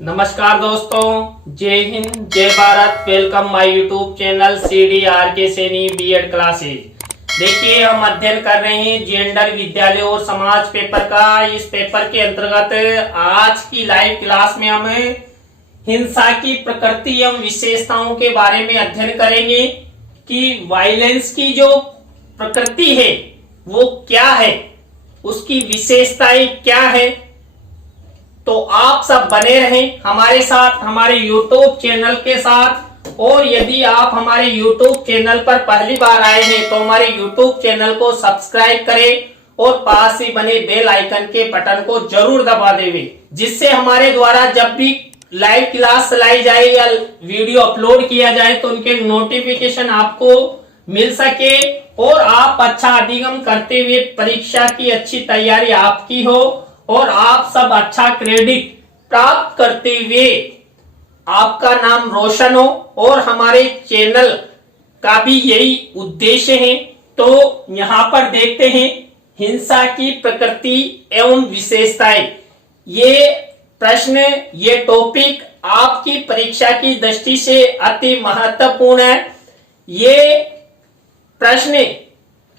नमस्कार दोस्तों, जय हिंद, जय Bharat. Welcome my YouTube channel CDRK Saini BEd classes. देखिए, हम अध्ययन कर रहे हैं जेंडर, विद्यालय और समाज पेपर का। इस पेपर के अंतर्गत आज की लाइव क्लास में हम हिंसा की प्रकृति एवं विशेषताओं के बारे में अध्ययन करेंगे कि वायलेंस की जो प्रकृति है वो क्या है, उसकी विशेषताएं क्या है। तो आप सब बने रहें हमारे साथ, हमारे YouTube चैनल के साथ। और यदि आप हमारे YouTube चैनल पर पहली बार आए हैं तो हमारे YouTube चैनल को सब्सक्राइब करें और पास ही बने बेल आइकन के बटन को जरूर दबा देवे, जिससे हमारे द्वारा जब भी लाइव क्लास चलाई जाए या वीडियो अपलोड किया जाए तो उनके नोटिफिकेशन आपको मिल सके और आप अच्छा अधिगम करते हुए परीक्षा की अच्छी तैयारी आपकी हो और आप सब अच्छा क्रेडिट प्राप्त करते हुए आपका नाम रोशन हो। और हमारे चैनल का भी यही उद्देश्य है। तो यहाँ पर देखते हैं हिंसा की प्रकृति एवं विशेषताएं। ये प्रश्न, ये टॉपिक आपकी परीक्षा की दृष्टि से अति महत्वपूर्ण है। ये प्रश्न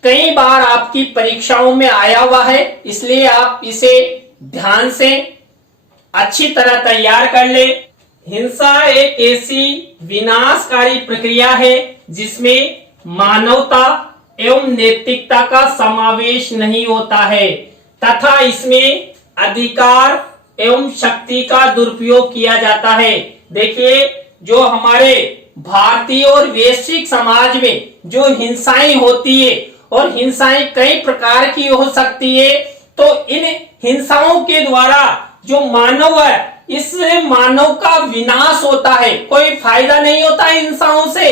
कई बार आपकी परीक्षाओं में आया हुआ है, इसलिए आप इसे ध्यान से अच्छी तरह तैयार कर ले। हिंसा एक ऐसी विनाशकारी प्रक्रिया है जिसमें मानवता एवं नैतिकता का समावेश नहीं होता है तथा इसमें अधिकार एवं शक्ति का दुरुपयोग किया जाता है। देखिए, जो हमारे भारतीय और वैश्विक समाज में जो हिंसाएं होती है, और हिंसाएं कई प्रकार की हो सकती है, तो इन हिंसाओं के द्वारा जो मानव है, इस मानव का विनाश होता है। कोई फायदा नहीं होता हिंसाओं से,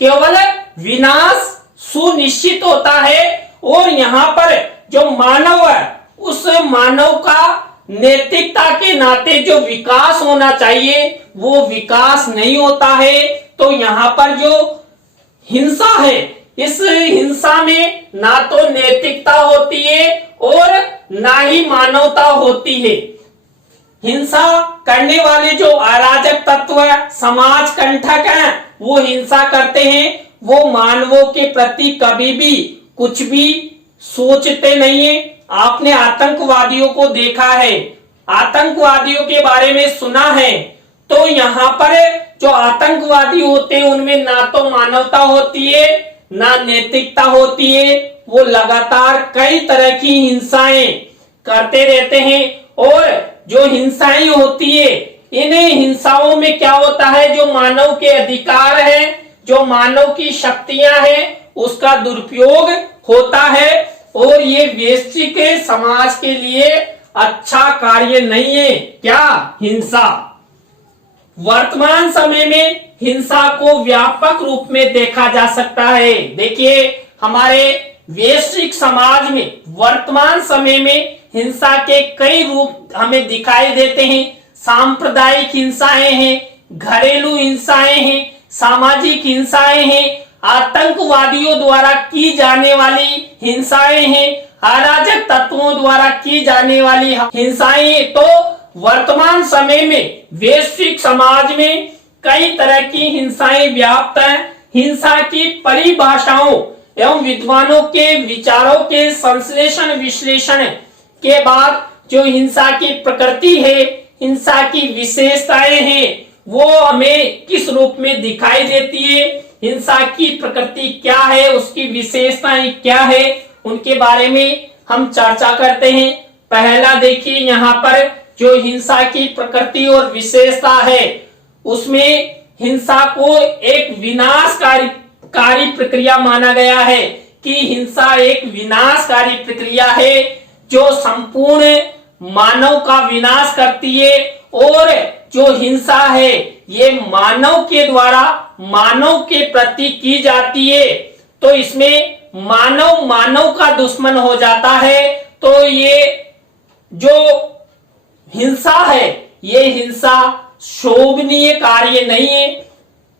केवल विनाश सुनिश्चित होता है। और यहाँ पर जो मानव है, उस मानव का नैतिकता के नाते जो विकास होना चाहिए वो विकास नहीं होता है। तो यहाँ पर जो हिंसा है, इस हिंसा में ना तो नैतिकता होती है और ना ही मानवता होती है। हिंसा करने वाले जो अराजक तत्व है, समाज कंटक है, वो हिंसा करते हैं। वो मानवों के प्रति कभी भी कुछ भी सोचते नहीं है। आपने आतंकवादियों को देखा है, आतंकवादियों के बारे में सुना है। तो यहाँ पर जो आतंकवादी होते हैं उनमें ना तो मानवता होती है ना नैतिकता होती है। वो लगातार कई तरह की हिंसाएं करते रहते हैं। और जो हिंसाएं होती है, इन हिंसाओं में क्या होता है, जो मानव के अधिकार है, जो मानव की शक्तियां हैं, उसका दुरुपयोग होता है। और ये वैश्विक समाज के लिए अच्छा कार्य नहीं है। क्या? हिंसा। वर्तमान समय में हिंसा को व्यापक रूप में देखा जा सकता है। देखिए, हमारे वैश्विक समाज में वर्तमान समय में हिंसा के कई रूप हमें दिखाई देते हैं। सांप्रदायिक हिंसाएं हैं, घरेलू हिंसाएं हैं, सामाजिक हिंसाएं हैं, आतंकवादियों द्वारा की जाने वाली हिंसाएं हैं, अराजक तत्वों द्वारा की जाने वाली हिंसाएं। तो वर्तमान समय में वैश्विक समाज में कई तरह की हिंसाएं व्याप्त हैं। हिंसा की परिभाषाओं एवं विद्वानों के विचारों के संश्लेषण विश्लेषण के बाद जो हिंसा की प्रकृति है, हिंसा की विशेषताएं हैं, वो हमें किस रूप में दिखाई देती है, हिंसा की प्रकृति क्या है, उसकी विशेषताएं क्या है, उनके बारे में हम चर्चा करते हैं। पहला देखिए, यहाँ पर जो हिंसा की प्रकृति और विशेषता है, उसमें हिंसा को एक विनाशकारी प्रक्रिया माना गया है कि हिंसा एक विनाशकारी प्रक्रिया है जो संपूर्ण मानव का विनाश करती है। और जो हिंसा है ये मानव के द्वारा मानव के प्रति की जाती है, तो इसमें मानव का दुश्मन हो जाता है। तो ये जो हिंसा है, ये हिंसा शोभनीय कार्य नहीं है।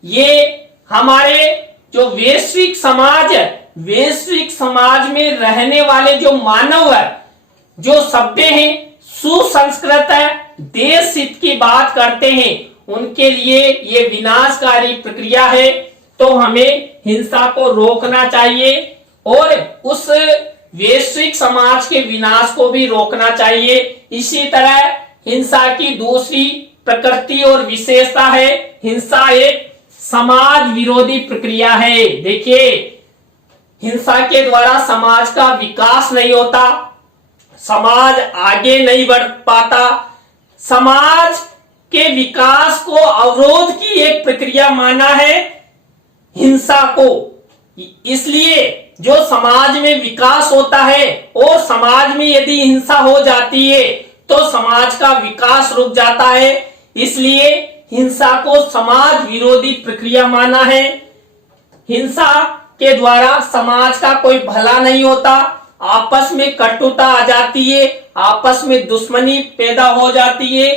ये हमारे जो वैश्विक समाज है, वैश्विक समाज में रहने वाले जो मानव है, जो सभ्य हैं, सुसंस्कृत है, देश हित की बात करते हैं उनके लिए ये विनाशकारी प्रक्रिया है। तो हमें हिंसा को रोकना चाहिए और उस वैश्विक समाज के विनाश को भी रोकना चाहिए। इसी तरह हिंसा की दूसरी प्रकृति और विशेषता है, हिंसा एक समाज विरोधी प्रक्रिया है। देखिए, हिंसा के द्वारा समाज का विकास नहीं होता, समाज आगे नहीं बढ़ पाता। समाज के विकास को अवरोध की एक प्रक्रिया माना है हिंसा को। इसलिए जो समाज में विकास होता है और समाज में यदि हिंसा हो जाती है तो समाज का विकास रुक जाता है। इसलिए हिंसा को समाज विरोधी प्रक्रिया माना है। हिंसा के द्वारा समाज का कोई भला नहीं होता, आपस में कटुता आ जाती है, आपस में दुश्मनी पैदा हो जाती है।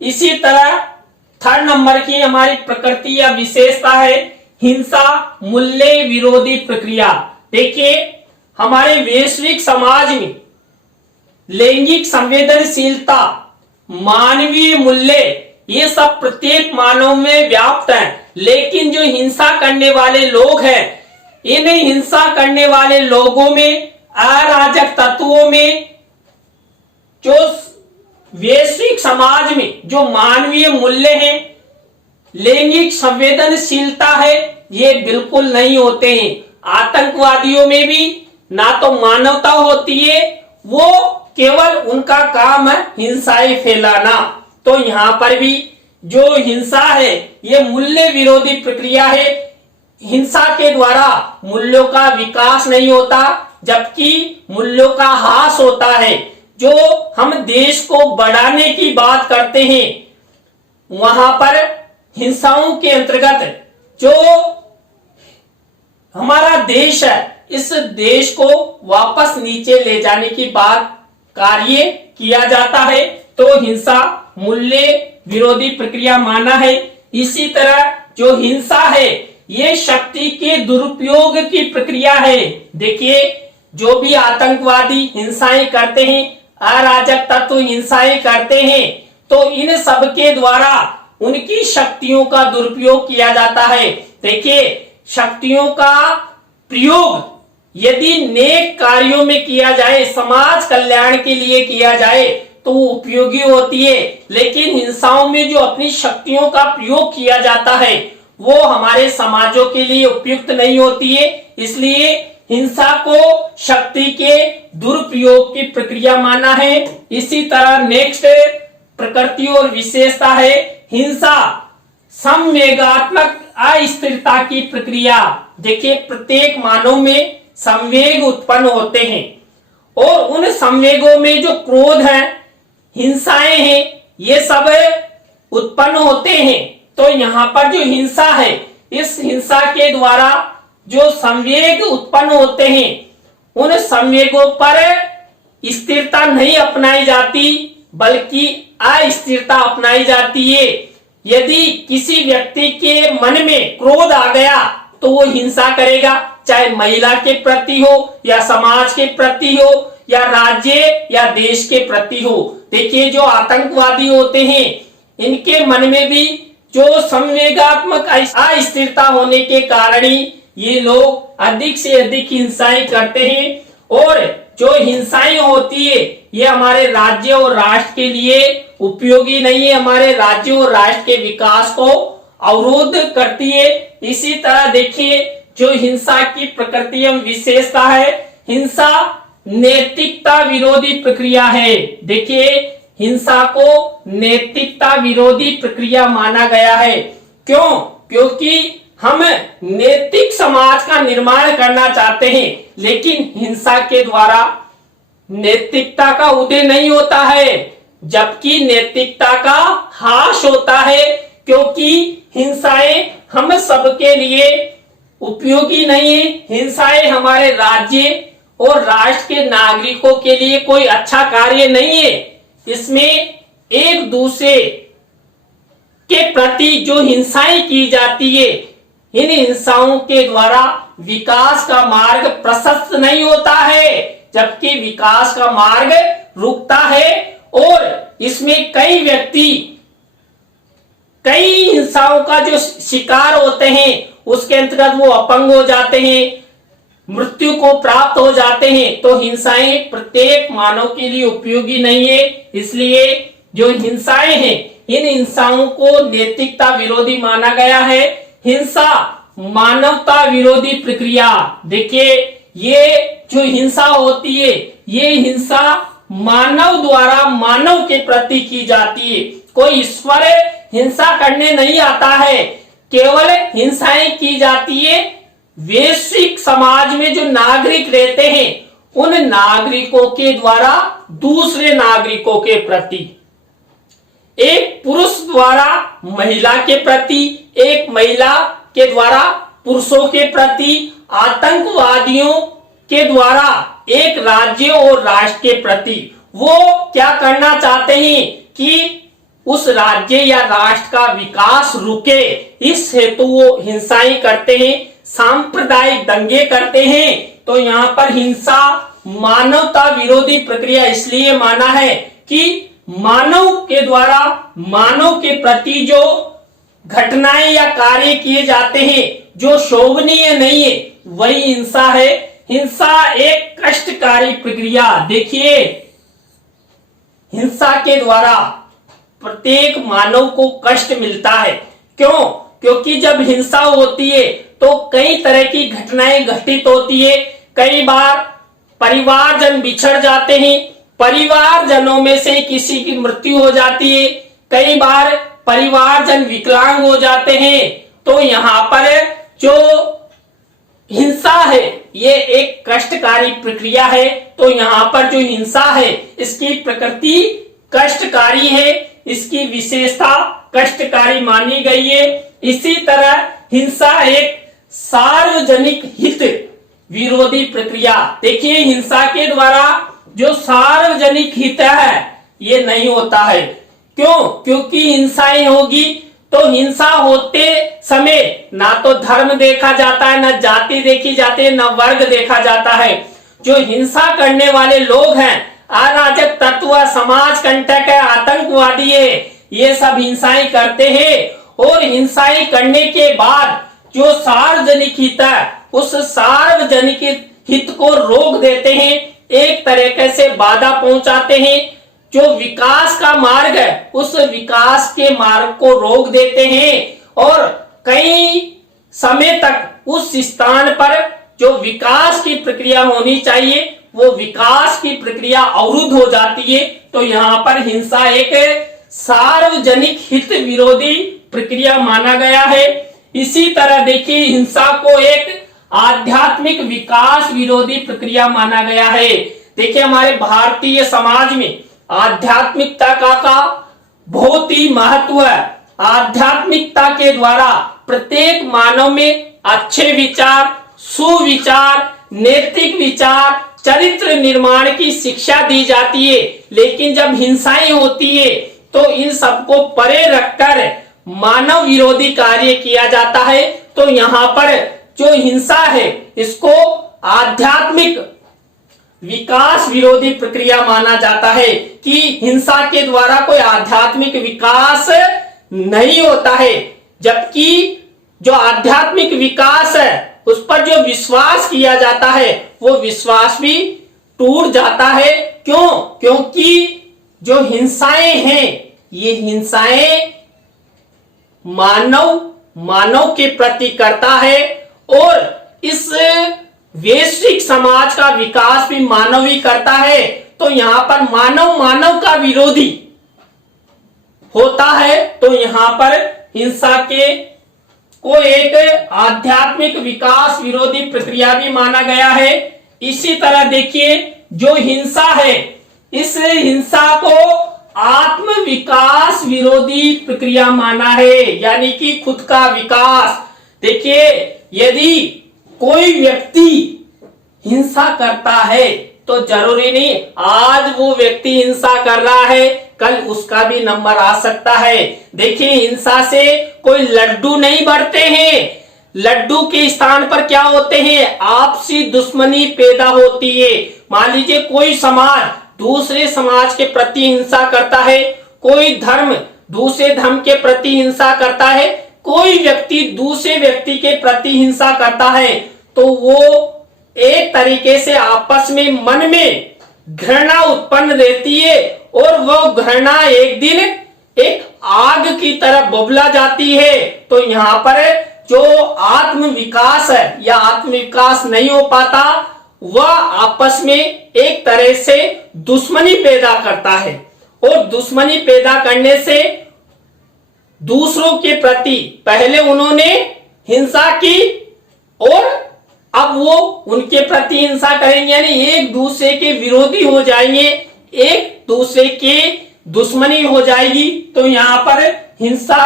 इसी तरह थर्ड नंबर की हमारी प्रकृति या विशेषता है हिंसा मूल्य विरोधी प्रक्रिया। देखिए, हमारे वैश्विक समाज में लैंगिक संवेदनशीलता, मानवीय मूल्य, ये सब प्रत्येक मानव में व्याप्त है। लेकिन जो हिंसा करने वाले लोग हैं, इन हिंसा करने वाले लोगों में, अराजक तत्वों में, जो वैश्विक समाज में जो मानवीय मूल्य हैं, लैंगिक संवेदनशीलता है, ये बिल्कुल नहीं होते हैं। आतंकवादियों में भी ना तो मानवता होती है, वो केवल उनका काम है हिंसाएं फैलाना। तो यहाँ पर भी जो हिंसा है ये मूल्य विरोधी प्रक्रिया है। हिंसा के द्वारा मूल्यों का विकास नहीं होता, जबकि मूल्यों का ह्रास होता है। जो हम देश को बढ़ाने की बात करते हैं, वहां पर हिंसाओं के अंतर्गत जो हमारा देश है, इस देश को वापस नीचे ले जाने की बात कार्य किया जाता है। तो हिंसा मूल्य विरोधी प्रक्रिया माना है। इसी तरह जो हिंसा है ये शक्ति के दुरुपयोग की प्रक्रिया है। देखिए, जो भी आतंकवादी हिंसाएं करते हैं, अराजक तत्व हिंसाएं करते हैं, तो इन सब के द्वारा उनकी शक्तियों का दुरुपयोग किया जाता है। देखिए, शक्तियों का प्रयोग यदि नेक कार्यों में किया जाए, समाज कल्याण के लिए किया जाए तो उपयोगी होती है। लेकिन हिंसाओं में जो अपनी शक्तियों का प्रयोग किया जाता है वो हमारे समाजों के लिए उपयुक्त नहीं होती है। इसलिए हिंसा को शक्ति के दुरुपयोग की प्रक्रिया माना है। इसी तरह नेक्स्ट प्रकृति और विशेषता है हिंसा संवेगात्मक अस्थिरता की प्रक्रिया। देखिए, प्रत्येक मानव में संवेग उत्पन्न होते हैं और उन संवेगों में जो क्रोध है, हिंसाएं हैं, ये सब उत्पन्न होते हैं। तो यहाँ पर जो हिंसा है, इस हिंसा के द्वारा जो संवेग उत्पन्न होते हैं, उन संवेगों पर स्थिरता नहीं अपनाई जाती बल्कि अस्थिरता अपनाई जाती है। यदि किसी व्यक्ति के मन में क्रोध आ गया तो वो हिंसा करेगा, चाहे महिला के प्रति हो या समाज के प्रति हो या राज्य या देश के प्रति हो। देखिए, जो आतंकवादी होते हैं इनके मन में भी जो संवेगात्मक अस्थिरता होने के कारण ही ये लोग अधिक से अधिक हिंसाएं करते हैं। और जो हिंसाएं होती है ये हमारे राज्य और राष्ट्र के लिए उपयोगी नहीं है, हमारे राज्य और राष्ट्र के विकास को अवरोध करती है। इसी तरह देखिए, जो हिंसा की प्रकृति एवं विशेषता है, हिंसा नैतिकता विरोधी प्रक्रिया है। देखिए, हिंसा को नैतिकता विरोधी प्रक्रिया माना गया है। क्यों? क्योंकि हम नैतिक समाज का निर्माण करना चाहते हैं, लेकिन हिंसा के द्वारा नैतिकता का उदय नहीं होता है, जबकि नैतिकता का ह्रास होता है। क्योंकि हिंसाएं हम सबके लिए उपयोगी नहीं है। हिंसाएं हमारे राज्य और राष्ट्र के नागरिकों के लिए कोई अच्छा कार्य नहीं है। इसमें एक दूसरे के प्रति जो हिंसाएं की जाती है, इन हिंसाओं के द्वारा विकास का मार्ग प्रशस्त नहीं होता है, जबकि विकास का मार्ग रुकता है और इसमें कई व्यक्ति कई हिंसाओं का जो शिकार होते हैं उसके अंतर्गत वो अपंग हो जाते हैं, मृत्यु को प्राप्त हो जाते हैं। तो हिंसाएं प्रत्येक मानव के लिए उपयोगी नहीं है। इसलिए जो हिंसाएं हैं इन हिंसाओं को नैतिकता विरोधी माना गया है। हिंसा मानवता विरोधी प्रक्रिया। देखिए ये जो हिंसा होती है ये हिंसा मानव द्वारा मानव के प्रति की जाती है। कोई ईश्वर हिंसा करने नहीं आता है, केवल हिंसाएं की जाती है वैश्विक समाज में जो नागरिक रहते हैं उन नागरिकों के द्वारा दूसरे नागरिकों के प्रति। एक पुरुष द्वारा महिला के प्रति, एक महिला के द्वारा पुरुषों के प्रति, आतंकवादियों के द्वारा एक राज्य और राष्ट्र के प्रति। वो क्या करना चाहते हैं कि उस राज्य या राष्ट्र का विकास रुके, इस हेतु वो हिंसाएं करते हैं, सांप्रदायिक दंगे करते हैं। तो यहाँ पर हिंसा मानवता विरोधी प्रक्रिया इसलिए माना है कि मानव के द्वारा मानव के प्रति जो घटनाएं या कार्य किए जाते हैं जो शोभनीय नहीं है वही हिंसा है। हिंसा एक कष्टकारी प्रक्रिया। देखिए हिंसा के द्वारा प्रत्येक मानव को कष्ट मिलता है। क्यों? क्योंकि जब हिंसा होती है तो कई तरह की घटनाएं घटित होती है। कई बार परिवारजन बिछड़ जाते हैं, परिवारजनों में से किसी की मृत्यु हो जाती है, कई बार परिवारजन विकलांग हो जाते हैं। तो यहाँ पर जो हिंसा है ये एक कष्टकारी प्रक्रिया है। तो यहाँ पर जो हिंसा है इसकी प्रकृति कष्टकारी है, इसकी विशेषता कष्टकारी मानी गई है। इसी तरह हिंसा एक सार्वजनिक हित विरोधी प्रक्रिया। देखिए हिंसा के द्वारा जो सार्वजनिक हित है ये नहीं होता है। क्यों? क्योंकि हिंसाएं होगी तो हिंसा होते समय ना तो धर्म देखा जाता है, ना जाति देखी जाती है, ना वर्ग देखा जाता है। जो हिंसा करने वाले लोग हैं अराजक तत्व, समाज कंटक है, आतंकवादी है, ये सब हिंसाएं करते हैं। और हिंसाएं करने के बाद जो सार्वजनिक हित है उस सार्वजनिक हित को रोक देते हैं, एक तरीके से बाधा पहुंचाते हैं। जो विकास का मार्ग है उस विकास के मार्ग को रोक देते हैं और कई समय तक उस स्थान पर जो विकास की प्रक्रिया होनी चाहिए वो विकास की प्रक्रिया अवरुद्ध हो जाती है। तो यहाँ पर हिंसा एक सार्वजनिक हित विरोधी प्रक्रिया माना गया है। इसी तरह देखिए हिंसा को एक आध्यात्मिक विकास विरोधी प्रक्रिया माना गया है। देखिए हमारे भारतीय समाज में आध्यात्मिकता का बहुत ही महत्व है। आध्यात्मिकता के द्वारा प्रत्येक मानव में अच्छे विचार, सुविचार, नैतिक विचार, चरित्र निर्माण की शिक्षा दी जाती है। लेकिन जब हिंसाएं होती है तो इन सबको परे रखकर मानव विरोधी कार्य किया जाता है। तो यहाँ पर जो हिंसा है इसको आध्यात्मिक विकास विरोधी प्रक्रिया माना जाता है कि हिंसा के द्वारा कोई आध्यात्मिक विकास नहीं होता है। जबकि जो आध्यात्मिक विकास है उस पर जो विश्वास किया जाता है वो विश्वास भी टूट जाता है। क्यों? क्योंकि जो हिंसाएं हैं ये हिंसाएं मानव के प्रति करता है और इस वैश्विक समाज का विकास भी मानव ही करता है। तो यहाँ पर मानव का विरोधी होता है। तो यहाँ पर हिंसा को एक आध्यात्मिक विकास विरोधी प्रक्रिया भी माना गया है। इसी तरह देखिए जो हिंसा है इस हिंसा को आत्म विकास विरोधी प्रक्रिया माना है, यानी कि खुद का विकास। देखिए यदि कोई व्यक्ति हिंसा करता है तो जरूरी नहीं आज वो व्यक्ति हिंसा कर रहा है कल उसका भी नंबर आ सकता है। देखिए हिंसा से कोई लड्डू नहीं बढ़ते हैं, लड्डू के स्थान पर क्या होते हैं आपसी दुश्मनी पैदा होती है। मान लीजिए कोई समाज दूसरे समाज के प्रति हिंसा करता है, कोई धर्म दूसरे धर्म के प्रति हिंसा करता है, कोई व्यक्ति दूसरे व्यक्ति के प्रति हिंसा करता है, तो वो एक तरीके से आपस में मन में घृणा उत्पन्न रहती है और वो घृणा एक दिन एक आग की तरह बुबला जाती है। तो यहाँ पर जो आत्म विकास है या आत्म विकास नहीं हो पाता, वह आपस में एक तरह से दुश्मनी पैदा करता है और दुश्मनी पैदा करने से दूसरों के प्रति पहले उन्होंने हिंसा की और अब वो उनके प्रति हिंसा करेंगे, यानी एक दूसरे के विरोधी हो जाएंगे, एक दूसरे के दुश्मनी हो जाएगी। तो यहाँ पर हिंसा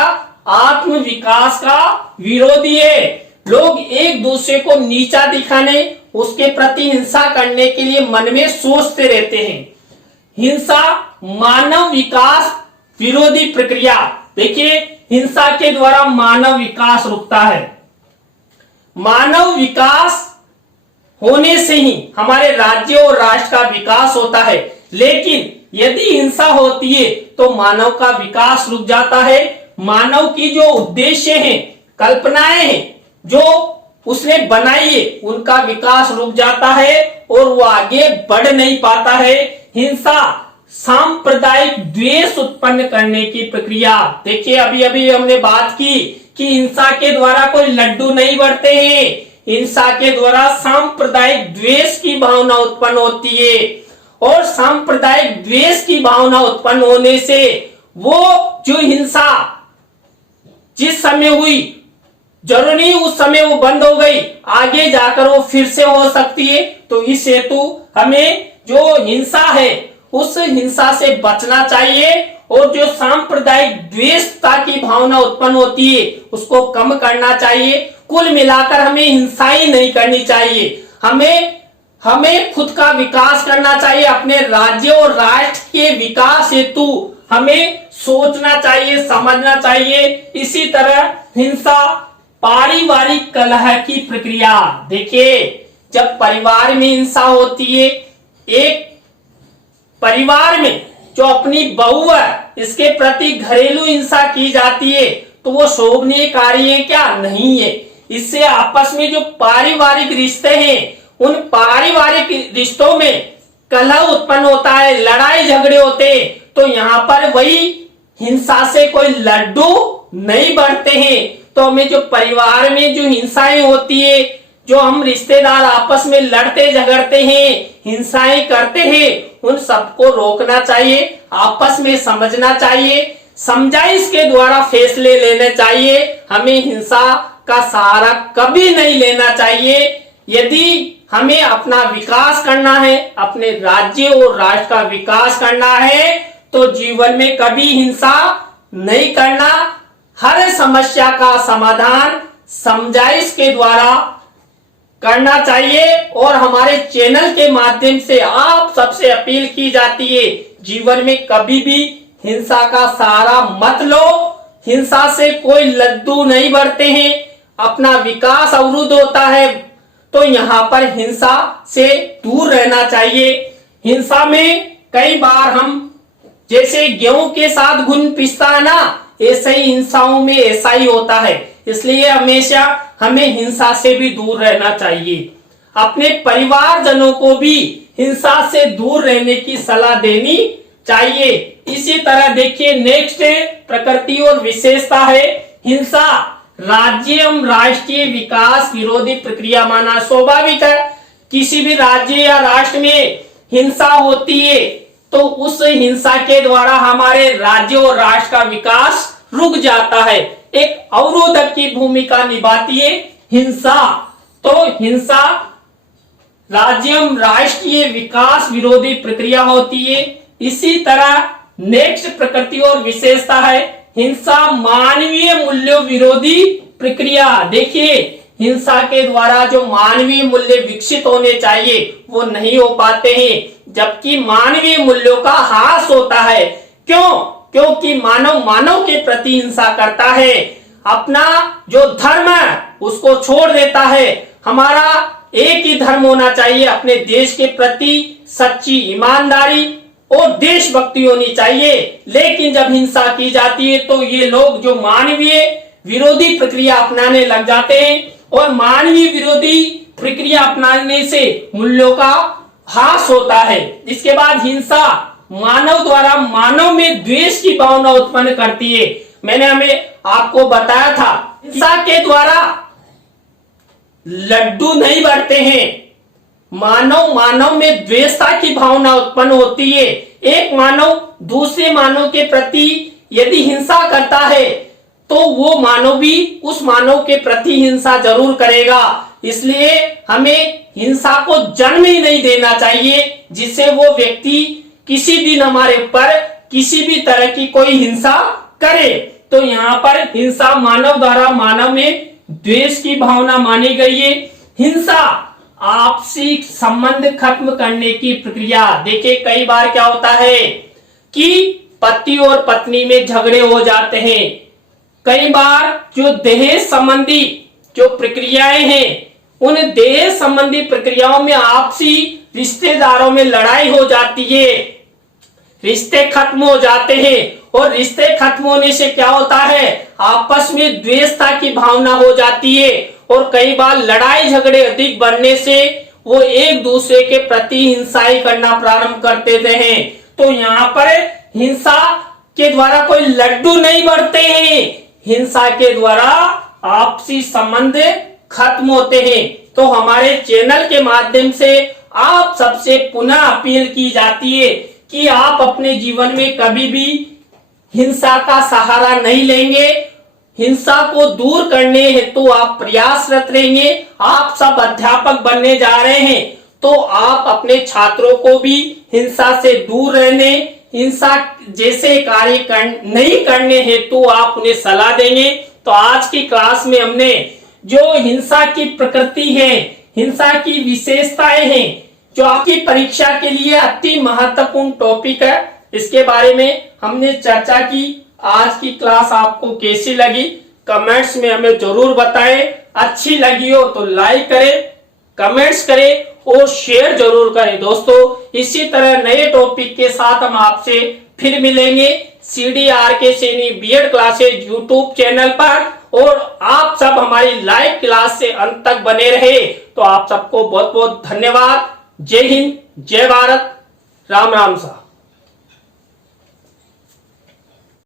आत्म विकास का विरोधी है। लोग एक दूसरे को नीचा दिखाने, उसके प्रति हिंसा करने के लिए मन में सोचते रहते हैं। हिंसा मानव विकास विरोधी प्रक्रिया। देखिए, हिंसा के द्वारा मानव विकास रुकता है। मानव विकास होने से ही हमारे राज्य और राष्ट्र का विकास होता है, लेकिन यदि हिंसा होती है तो मानव का विकास रुक जाता है। मानव की जो उद्देश्य हैं, कल्पनाएं हैं जो उसने बनाई है, उनका विकास रुक जाता है और वो आगे बढ़ नहीं पाता है। हिंसा सांप्रदायिक द्वेष उत्पन्न करने की प्रक्रिया। देखिए, अभी अभी हमने बात की कि हिंसा के द्वारा कोई लड्डू नहीं बढ़ते हैं, हिंसा के द्वारा सांप्रदायिक द्वेष की भावना उत्पन्न होती है और सांप्रदायिक द्वेष की भावना उत्पन्न होने से वो जो हिंसा जिस समय हुई, जरूरी नहीं उस समय वो बंद हो गई, आगे जाकर वो फिर से हो सकती है। तो इस हेतु हमें जो हिंसा है उस हिंसा से बचना चाहिए और जो सांप्रदायिक द्वेषता की भावना उत्पन्न होती है उसको कम करना चाहिए। कुल मिलाकर हमें हिंसा ही नहीं करनी चाहिए। हमें खुद का विकास करना चाहिए। अपने राज्य और राष्ट्र के विकास हेतु हमें सोचना चाहिए, समझना चाहिए। इसी तरह हिंसा पारिवारिक कलह की प्रक्रिया। देखिए, जब परिवार में हिंसा होती है, एक परिवार में जो अपनी बहू है इसके प्रति घरेलू हिंसा की जाती है, तो वो शोभनीय कार्य है क्या? नहीं है। इससे आपस में जो पारिवारिक रिश्ते हैं, उन पारिवारिक रिश्तों में कलह उत्पन्न होता है, लड़ाई झगड़े होते हैं। तो यहाँ पर वही हिंसा से कोई लड्डू नहीं बढ़ते हैं। तो हमें जो परिवार में जो हिंसाएं होती है, जो हम रिश्तेदार आपस में लड़ते झगड़ते हैं, हिंसाएं करते हैं, उन सबको रोकना चाहिए, आपस में समझना चाहिए, समझाइश के द्वारा फैसले लेने चाहिए। हमें हिंसा का सहारा कभी नहीं लेना चाहिए। यदि हमें अपना विकास करना है, अपने राज्य और राष्ट्र का विकास करना है, तो जीवन में कभी हिंसा नहीं करना। हर समस्या का समाधान समझाइश के द्वारा करना चाहिए। और हमारे चैनल के माध्यम से आप सबसे अपील की जाती है, जीवन में कभी भी हिंसा का सहारा मत लो। हिंसा से कोई लड्डू नहीं बढ़ते हैं, अपना विकास अवरुद्ध होता है। तो यहाँ पर हिंसा से दूर रहना चाहिए। हिंसा में कई बार हम जैसे गेहूं के साथ घुन पिसता है ना, ऐसे ही हिंसाओं में ऐसा ही होता है। इसलिए हमेशा हमें हिंसा से भी दूर रहना चाहिए। अपने परिवारजनों को भी हिंसा से दूर रहने की सलाह देनी चाहिए। इसी तरह देखिए, नेक्स्ट प्रकृति और विशेषता है हिंसा राज्य एवं राष्ट्रीय विकास विरोधी प्रक्रिया माना। स्वाभाविक है, किसी भी राज्य या राष्ट्र में हिंसा होती है तो उस हिंसा के द्वारा हमारे राज्य और राष्ट्र का विकास रुक जाता है, एक अवरोधक की भूमिका निभाती है हिंसा। तो हिंसा राज्य एवं राष्ट्रीय विकास विरोधी प्रक्रिया होती है। इसी तरह नेक्स्ट प्रकृति और विशेषता है हिंसा मानवीय मूल्यों विरोधी प्रक्रिया। देखिए, हिंसा के द्वारा जो मानवीय मूल्य विकसित होने चाहिए वो नहीं हो पाते हैं, जबकि मानवीय मूल्यों का ह्रास होता है। क्यों? क्योंकि मानव के प्रति हिंसा करता है, अपना जो धर्म है उसको छोड़ देता है। हमारा एक ही धर्म होना चाहिए, अपने देश के प्रति सच्ची ईमानदारी और देशभक्ति होनी चाहिए। लेकिन जब हिंसा की जाती है तो ये लोग जो मानवीय विरोधी प्रक्रिया अपनाने लग जाते हैं, और मानवीय विरोधी प्रक्रिया अपनाने से मूल्यों का ह्रास होता है। इसके बाद हिंसा मानव द्वारा मानव में द्वेष की भावना उत्पन्न करती है। मैंने आपको बताया था, हिंसा के द्वारा लड्डू नहीं बढ़ते हैं, मानव में द्वेषता की भावना उत्पन्न होती है। एक मानव दूसरे मानव के प्रति यदि हिंसा करता है तो वो मानव भी उस मानव के प्रति हिंसा जरूर करेगा। इसलिए हमें हिंसा को जन्म ही नहीं देना चाहिए, जिससे वो व्यक्ति किसी दिन हमारे ऊपर किसी भी तरह की कोई हिंसा करे। तो यहाँ पर हिंसा मानव द्वारा मानव में द्वेष की भावना मानी गई है। हिंसा आपसी संबंध खत्म करने की प्रक्रिया। देखिए कई बार क्या होता है कि पति और पत्नी में झगड़े हो जाते हैं। कई बार जो दहेज संबंधी जो प्रक्रियाएं हैं, उन दहेज संबंधी प्रक्रियाओं में आपसी रिश्तेदारों में लड़ाई हो जाती है, रिश्ते खत्म हो जाते हैं। और रिश्ते खत्म होने से क्या होता है, आपस में द्वेषता की भावना हो जाती है। और कई बार लड़ाई झगड़े अधिक बढ़ने से वो एक दूसरे के प्रति हिंसाएं करना प्रारंभ कर देते हैं। तो यहाँ पर हिंसा के द्वारा कोई लड्डू नहीं बढ़ते हैं, हिंसा के द्वारा आपसी संबंध खत्म होते हैं। तो हमारे चैनल के माध्यम से आप सबसे पुनः अपील की जाती है कि आप अपने जीवन में कभी भी हिंसा का सहारा नहीं लेंगे। हिंसा को दूर करने हेतु आप प्रयासरत रहेंगे। आप सब अध्यापक बनने जा रहे हैं तो आप अपने छात्रों को भी हिंसा से दूर रहने, हिंसा जैसे कार्य नहीं करने हेतु आप उन्हें सलाह देंगे। तो आज की क्लास में हमने जो हिंसा की प्रकृति है, हिंसा की विशेषताएं हैं, जो आपकी परीक्षा के लिए अति महत्वपूर्ण टॉपिक है, इसके बारे में हमने चर्चा की। आज की क्लास आपको कैसी लगी कमेंट्स में हमें जरूर बताएं। अच्छी लगी हो तो लाइक करें, कमेंट्स करें और शेयर जरूर करें। दोस्तों इसी तरह नए टॉपिक के साथ हम आपसे फिर मिलेंगे CDRK Saini BEd classes YouTube channel पर। और आप सब हमारी लाइव क्लास से अंत तक बने रहे। तो आप सबको बहुत बहुत धन्यवाद। जय हिंद, जय भारत, राम राम सा।